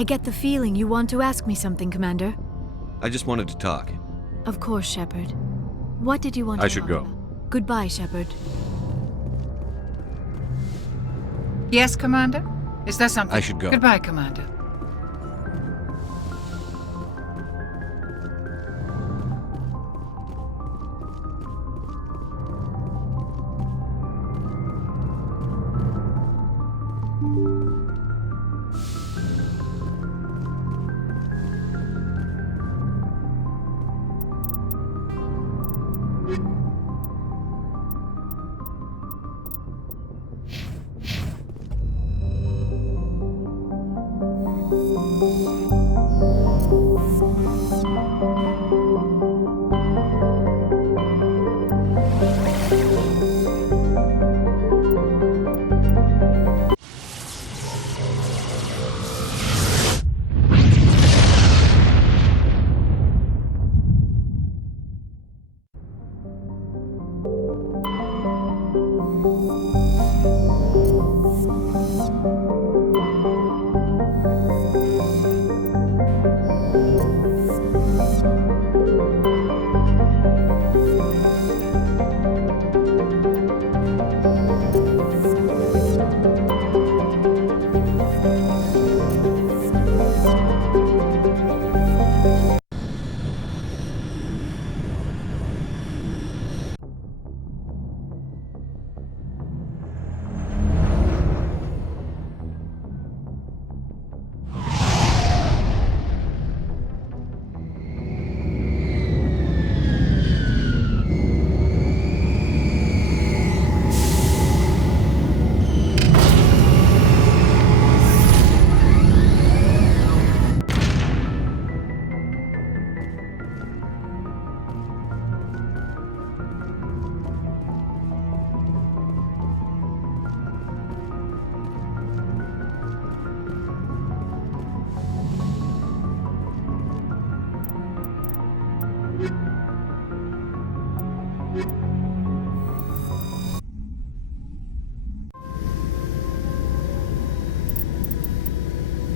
I get the feeling you want to ask me something, Commander. I just wanted to talk. Of course, Shepard. What did you want to I should talk go. about? Goodbye, Shepard. Yes, Commander? Is there something? I should go. Goodbye, Commander.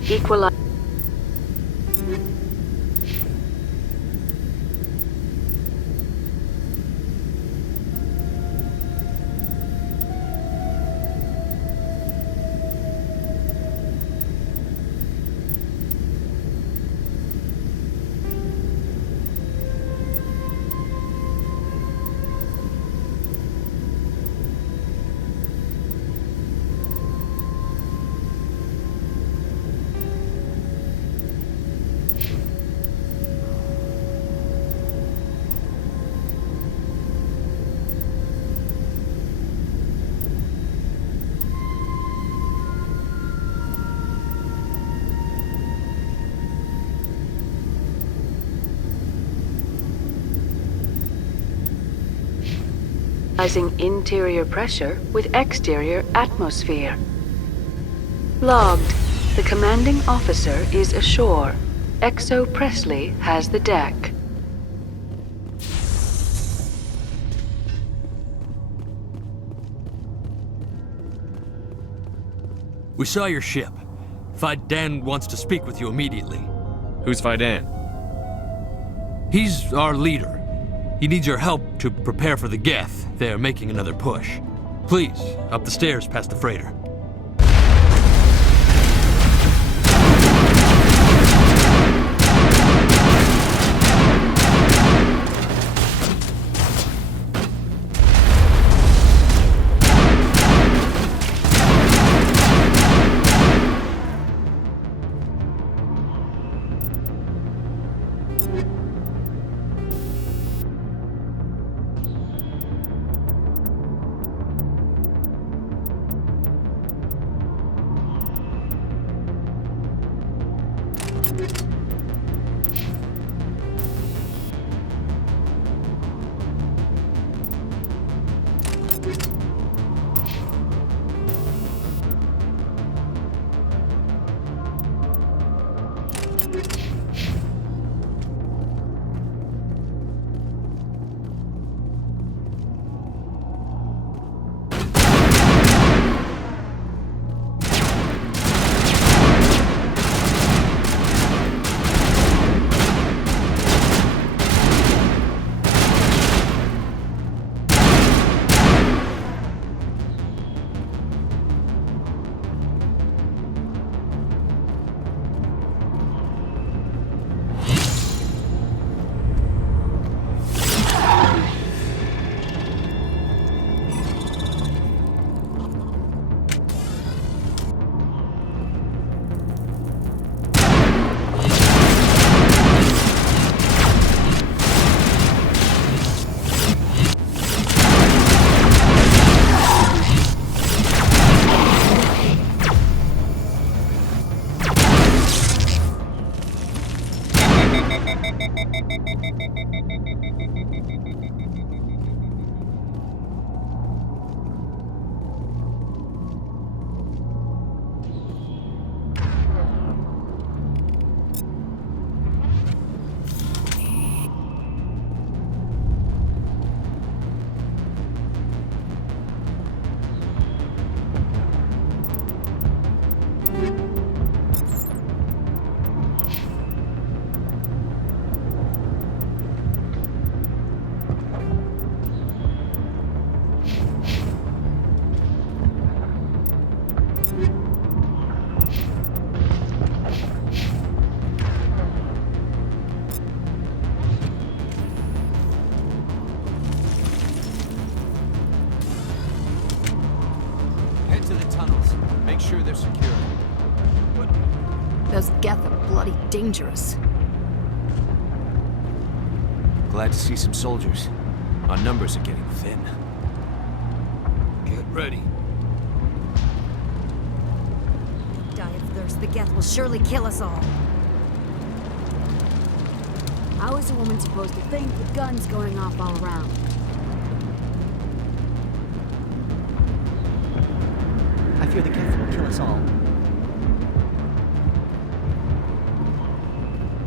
Equalize. Interior pressure with exterior atmosphere. Logged. The commanding officer is ashore. Exo Presley has the deck. We saw your ship. Fidan wants to speak with you immediately. Who's Fidan? He's our leader. He needs your help to prepare for the Geth. They're making another push. Please, up the stairs past the freighter. to the tunnels. Make sure they're secure. Those Geth are bloody dangerous. Glad to see some soldiers. Our numbers are getting thin. Get ready. Die of thirst, the Geth will surely kill us all. How is a woman supposed to think with guns going off all around? I fear the Geth will kill us all.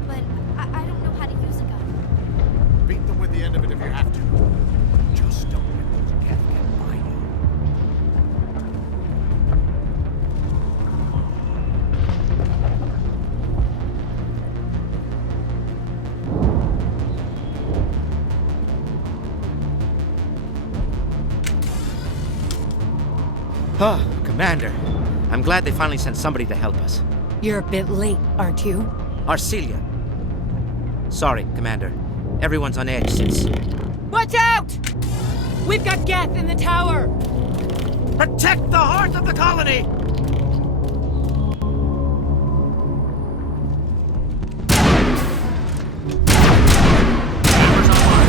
But I don't know how to use a gun. Beat them with the end of it if you have to. Just don't let those Geth get by you. Huh, Commander. I'm glad they finally sent somebody to help us. You're a bit late, aren't you? Arcelia. Sorry, Commander. Everyone's on edge since... Watch out! We've got Geth in the tower! Protect the heart of the colony! Cameras online.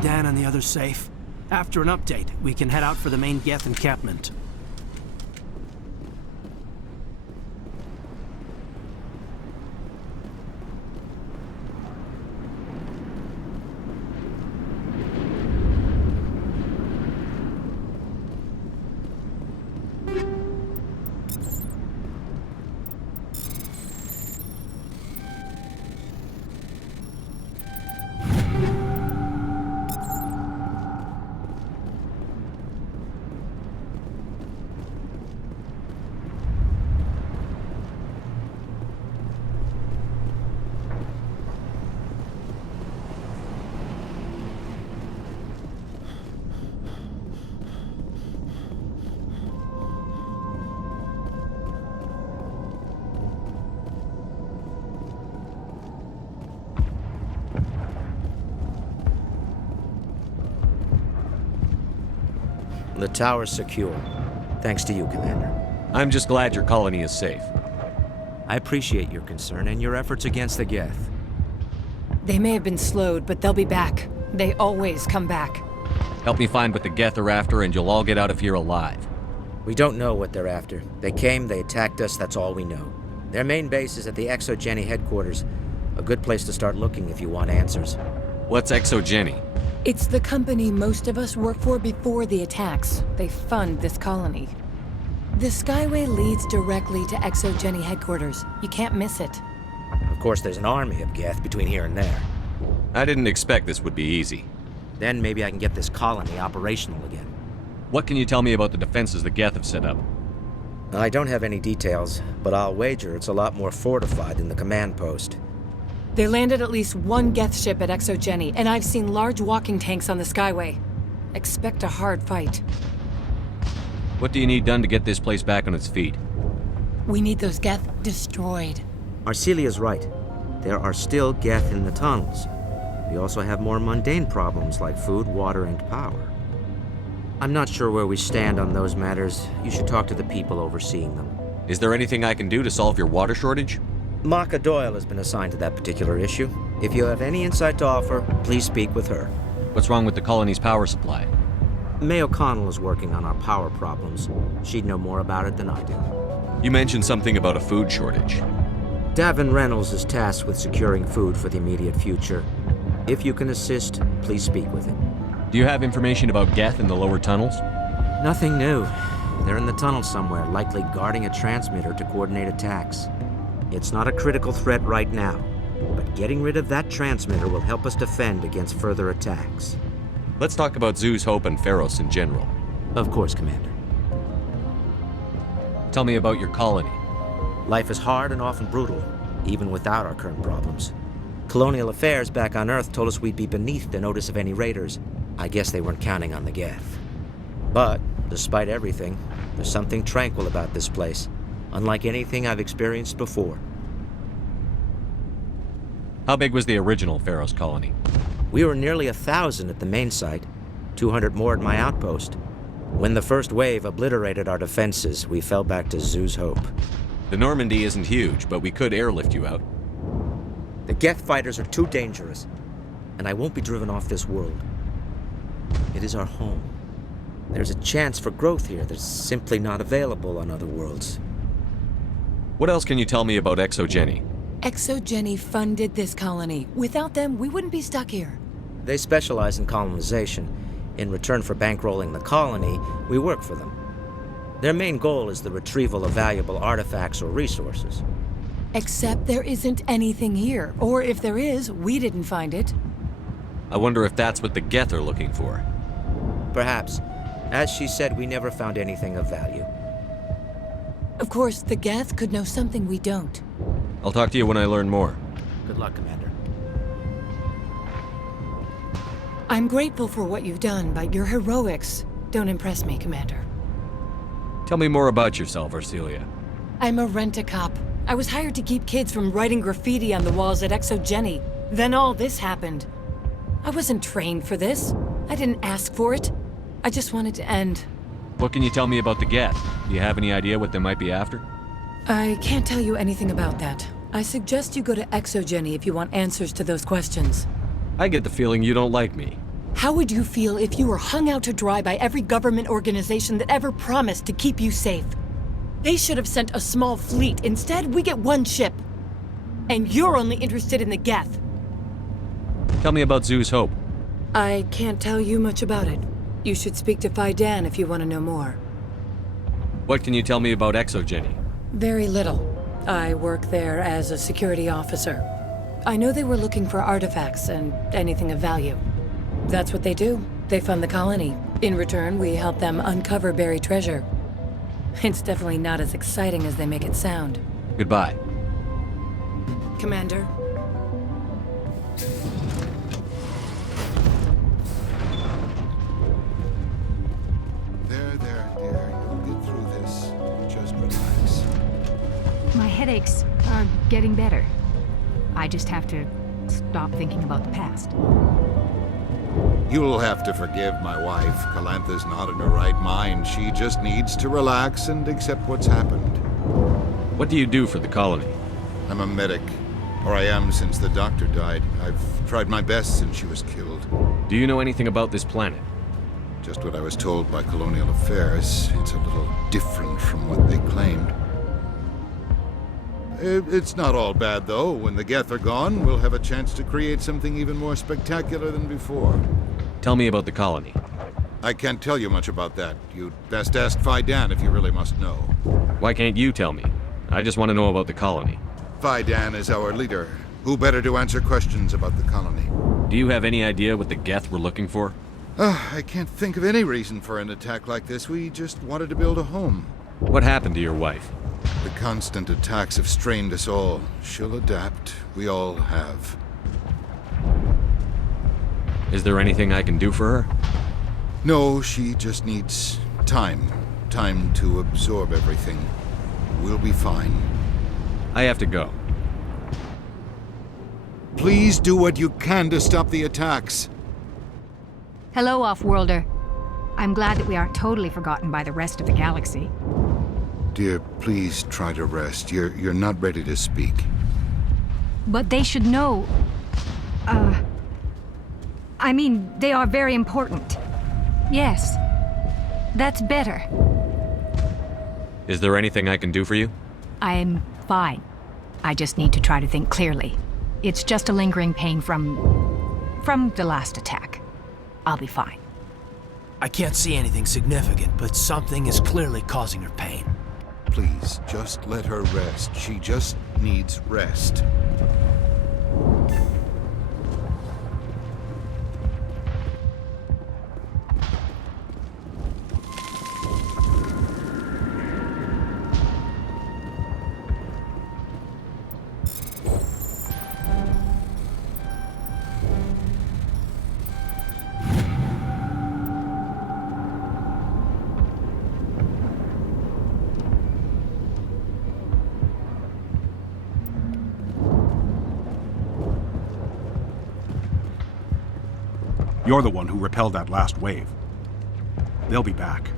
Dan and the others safe. After an update, we can head out for the main Geth encampment. The tower's secure. Thanks to you, Commander. I'm just glad your colony is safe. I appreciate your concern and your efforts against the Geth. They may have been slowed, but they'll be back. They always come back. Help me find what the Geth are after, and you'll all get out of here alive. We don't know what they're after. They came, they attacked us, that's all we know. Their main base is at the Exogeny headquarters. A good place to start looking if you want answers. What's Exogeny? It's the company most of us work for before the attacks. They fund this colony. The Skyway leads directly to Exogeny headquarters. You can't miss it. Of course, there's an army of Geth between here and there. I didn't expect this would be easy. Then maybe I can get this colony operational again. What can you tell me about the defenses the Geth have set up? I don't have any details, but I'll wager it's a lot more fortified than the command post. They landed at least one Geth ship at Exogeny, and I've seen large walking tanks on the Skyway. Expect a hard fight. What do you need done to get this place back on its feet? We need those Geth destroyed. Arcelia's right. There are still Geth in the tunnels. We also have more mundane problems like food, water, and power. I'm not sure where we stand on those matters. You should talk to the people overseeing them. Is there anything I can do to solve your water shortage? Maka Doyle has been assigned to that particular issue. If you have any insight to offer, please speak with her. What's wrong with the colony's power supply? May O'Connell is working on our power problems. She'd know more about it than I do. You mentioned something about a food shortage. Davin Reynolds is tasked with securing food for the immediate future. If you can assist, please speak with him. Do you have information about Geth in the lower tunnels? Nothing new. They're in the tunnel somewhere, likely guarding a transmitter to coordinate attacks. It's not a critical threat right now, but getting rid of that transmitter will help us defend against further attacks. Let's talk about Zoo's Hope and Feros in general. Of course, Commander. Tell me about your colony. Life is hard and often brutal, even without our current problems. Colonial affairs back on Earth told us we'd be beneath the notice of any raiders. I guess they weren't counting on the Geth. But, despite everything, there's something tranquil about this place, unlike anything I've experienced before. How big was the original Feros colony? We were nearly 1,000 at the main site, 200 more at my outpost. When the first wave obliterated our defenses, we fell back to Zoo's Hope. The Normandy isn't huge, but we could airlift you out. The Geth fighters are too dangerous, and I won't be driven off this world. It is our home. There's a chance for growth here that's simply not available on other worlds. What else can you tell me about Exogeny? Exogeny funded this colony. Without them, we wouldn't be stuck here. They specialize in colonization. In return for bankrolling the colony, we work for them. Their main goal is the retrieval of valuable artifacts or resources. Except there isn't anything here. Or if there is, we didn't find it. I wonder if that's what the Geth are looking for. Perhaps. As she said, we never found anything of value. Of course, the Geth could know something we don't. I'll talk to you when I learn more. Good luck, Commander. I'm grateful for what you've done, but your heroics don't impress me, Commander. Tell me more about yourself, Arcelia. I'm a rent-a-cop. I was hired to keep kids from writing graffiti on the walls at Exogeny. Then all this happened. I wasn't trained for this. I didn't ask for it. I just wanted to end. What can you tell me about the Geth? Do you have any idea what they might be after? I can't tell you anything about that. I suggest you go to Exogeny if you want answers to those questions. I get the feeling you don't like me. How would you feel if you were hung out to dry by every government organization that ever promised to keep you safe? They should have sent a small fleet. Instead, we get one ship. And you're only interested in the Geth. Tell me about Zoo's Hope. I can't tell you much about it. You should speak to Phi Dan if you want to know more. What can you tell me about Exogeny? Very little. I work there as a security officer. I know they were looking for artifacts and anything of value. That's what they do. They fund the colony. In return, we help them uncover buried treasure. It's definitely not as exciting as they make it sound. Goodbye. Commander? There, dear. You'll get through this. Just relax. My headaches are getting better. I just have to stop thinking about the past. You'll have to forgive my wife. Calantha's not in her right mind. She just needs to relax and accept what's happened. What do you do for the colony? I'm a medic. Or I am since the doctor died. I've tried my best since she was killed. Do you know anything about this planet? Just what I was told by Colonial Affairs. It's a little different from what they claimed. It's not all bad, though. When the Geth are gone, we'll have a chance to create something even more spectacular than before. Tell me about the colony. I can't tell you much about that. You'd best ask Phi Dan if you really must know. Why can't you tell me? I just want to know about the colony. Phi Dan is our leader. Who better to answer questions about the colony? Do you have any idea what the Geth were looking for? I can't think of any reason for an attack like this. We just wanted to build a home. What happened to your wife? The constant attacks have strained us all. She'll adapt. We all have. Is there anything I can do for her? No, she just needs time. Time to absorb everything. We'll be fine. I have to go. Please do what you can to stop the attacks. Hello, Off-Worlder. I'm glad that we aren't totally forgotten by the rest of the galaxy. Dear, please try to rest. You're not ready to speak. But they should know... I mean, they are very important. Yes. That's better. Is there anything I can do for you? I'm fine. I just need to try to think clearly. It's just a lingering pain from the last attack. I'll be fine. I can't see anything significant, but something is clearly causing her pain. Please, just let her rest. She just needs rest. You're the one who repelled that last wave. They'll be back.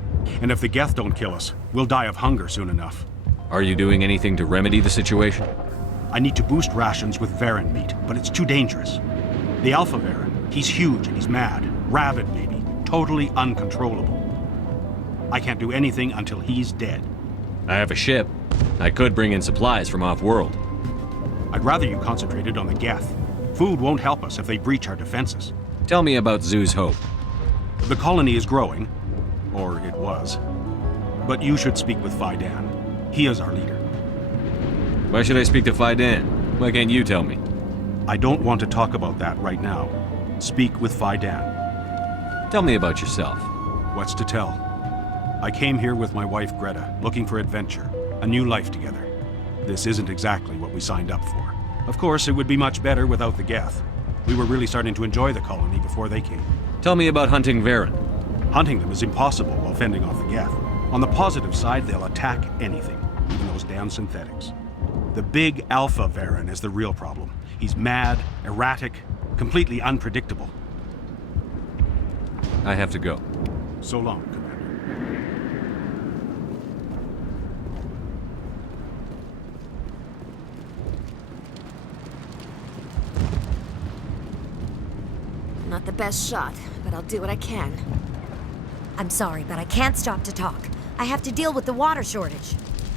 And if the Geth don't kill us, we'll die of hunger soon enough. Are you doing anything to remedy the situation? I need to boost rations with Varen meat, but it's too dangerous. The Alpha Varen, he's huge and he's mad. Rabid, maybe. Totally uncontrollable. I can't do anything until he's dead. I have a ship. I could bring in supplies from off-world. I'd rather you concentrated on the Geth. Food won't help us if they breach our defenses. Tell me about Zoo's Hope. The colony is growing. Or it was. But you should speak with Faidan. He is our leader. Why should I speak to Faidan? Why can't you tell me? I don't want to talk about that right now. Speak with Faidan. Tell me about yourself. What's to tell? I came here with my wife Greta, looking for adventure, a new life together. This isn't exactly what we signed up for. Of course, it would be much better without the Geth. We were really starting to enjoy the colony before they came. Tell me about hunting Varen. Hunting them is impossible while fending off the Geth. On the positive side, they'll attack anything, even those damn synthetics. The big Alpha Varen is the real problem. He's mad, erratic, completely unpredictable. I have to go. So long, Commander. Not the best shot, but I'll do what I can. I'm sorry, but I can't stop to talk. I have to deal with the water shortage.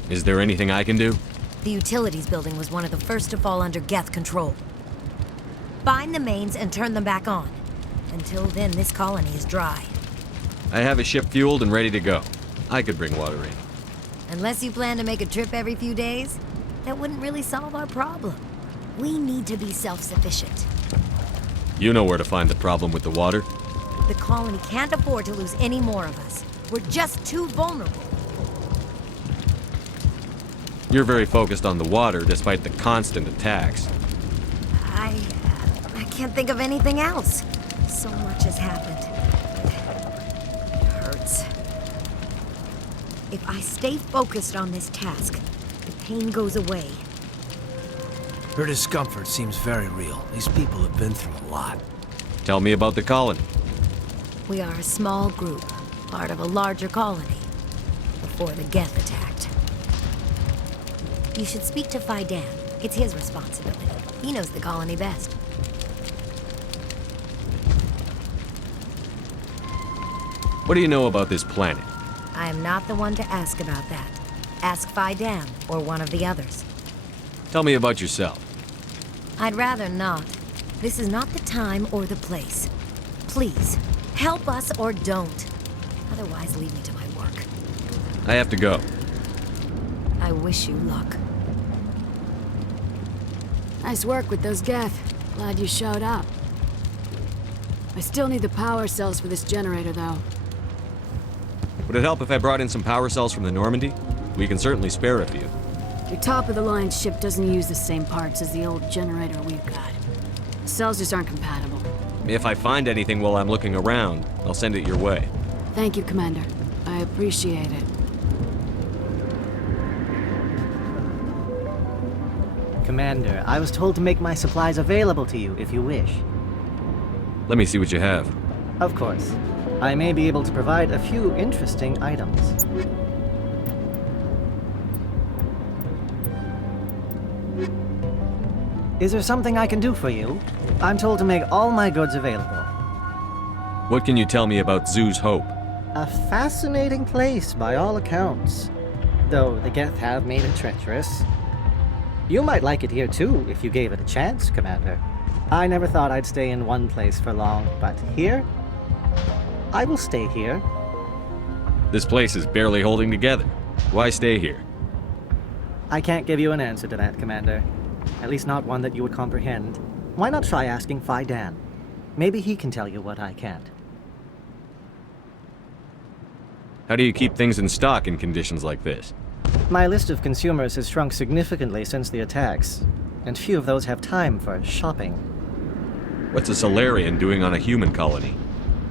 Is there anything I can do? The utilities building was one of the first to fall under Geth control. Find the mains and turn them back on. Until then, this colony is dry. I have a ship fueled and ready to go. I could bring water in. Unless you plan to make a trip every few days, that wouldn't really solve our problem. We need to be self-sufficient. You know where to find the problem with the water. The colony can't afford to lose any more of us. We're just too vulnerable. You're very focused on the water despite the constant attacks. I can't think of anything else. So much has happened. It hurts. If I stay focused on this task, the pain goes away. Her discomfort seems very real. These people have been through a lot. Tell me about the colony. We are a small group, part of a larger colony, before the Geth attacked. You should speak to Faidan. It's his responsibility. He knows the colony best. What do you know about this planet? I am not the one to ask about that. Ask Faidan or one of the others. Tell me about yourself. I'd rather not. This is not the time or the place. Please, help us or don't. Otherwise, leave me to my work. I have to go. I wish you luck. Nice work with those Geth. Glad you showed up. I still need the power cells for this generator, though. Would it help if I brought in some power cells from the Normandy? We can certainly spare a few. Your top-of-the-line ship doesn't use the same parts as the old generator we've got. The cells just aren't compatible. If I find anything while I'm looking around, I'll send it your way. Thank you, Commander. I appreciate it. Commander, I was told to make my supplies available to you if you wish. Let me see what you have. Of course. I may be able to provide a few interesting items. Is there something I can do for you? I'm told to make all my goods available. What can you tell me about Zoo's Hope? A fascinating place by all accounts. Though the Geth have made it treacherous. You might like it here too, if you gave it a chance, Commander. I never thought I'd stay in one place for long, but here? I will stay here. This place is barely holding together. Why stay here? I can't give you an answer to that, Commander. At least not one that you would comprehend. Why not try asking Phi Dan? Maybe he can tell you what I can't. How do you keep things in stock in conditions like this? My list of consumers has shrunk significantly since the attacks, and few of those have time for shopping. What's a Solarian doing on a human colony?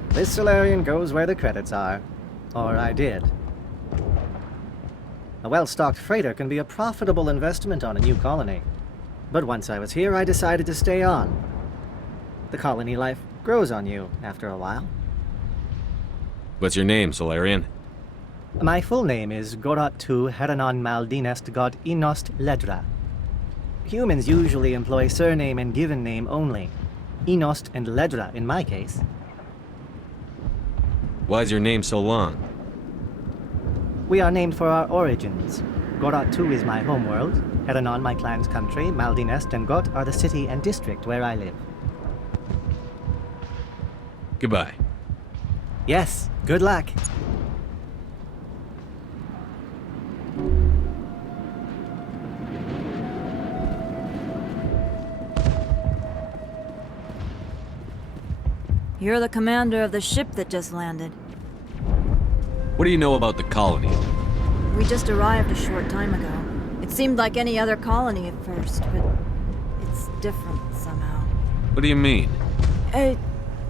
This Solarian goes where the credits are. Or I did. A well-stocked freighter can be a profitable investment on a new colony. But once I was here, I decided to stay on. The colony life grows on you after a while. What's your name, Solarian? My full name is Goratu Heranon Maldinest God Inost Ledra. Humans usually employ surname and given name only. Inost and Ledra in my case. Why's your name so long? We are named for our origins. Goratu is my homeworld, Heranon my clan's country, Maldinest and Got are the city and district where I live. Goodbye. Yes, good luck. You're the commander of the ship that just landed. What do you know about the colony? We just arrived a short time ago. It seemed like any other colony at first, but it's different somehow. What do you mean?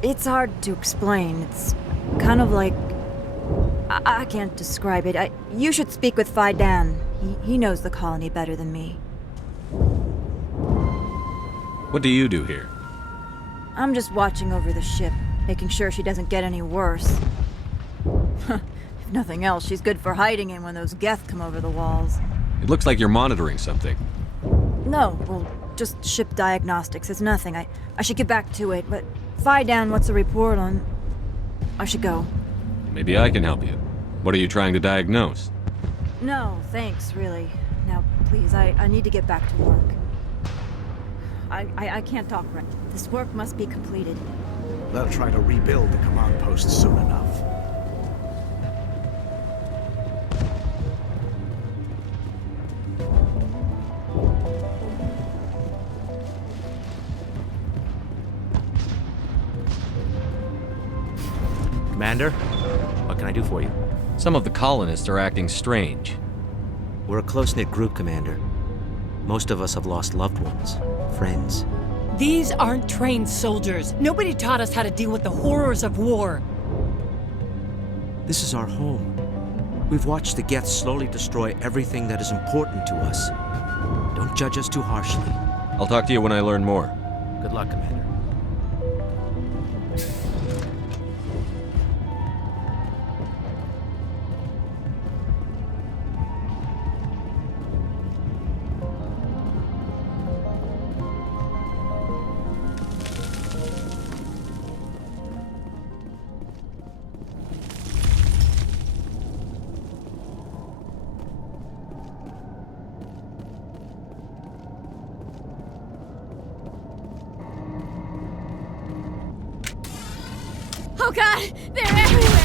It's hard to explain. It's kind of like... I can't describe it. You should speak with Phi Dan. He knows the colony better than me. What do you do here? I'm just watching over the ship, making sure she doesn't get any worse. If nothing else, she's good for hiding in when those Geth come over the walls. It looks like you're monitoring something. No, well, just ship diagnostics. It's nothing. I should get back to it, but Phi Dan, what's the report on... I should go. Maybe I can help you. What are you trying to diagnose? No, thanks, really. Now, please, I need to get back to work. I can't talk right. This work must be completed. They'll try to rebuild the command post soon enough. Commander, what can I do for you? Some of the colonists are acting strange. We're a close-knit group, Commander. Most of us have lost loved ones, friends. These aren't trained soldiers. Nobody taught us how to deal with the horrors of war. This is our home. We've watched the Geth slowly destroy everything that is important to us. Don't judge us too harshly. I'll talk to you when I learn more. Good luck, Commander. Oh god! They're everywhere!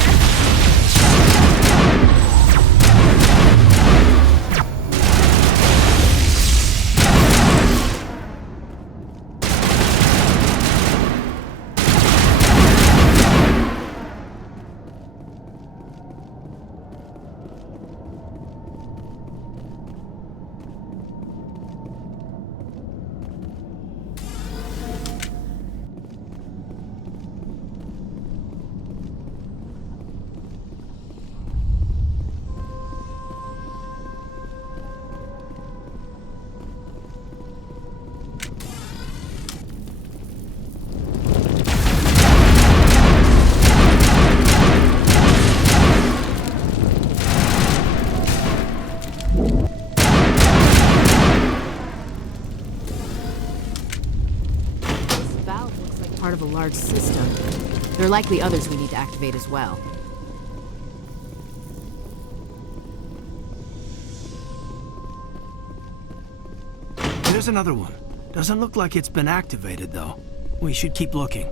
part of a large system. There are likely others we need to activate as well. There's another one. Doesn't look like it's been activated, though. We should keep looking.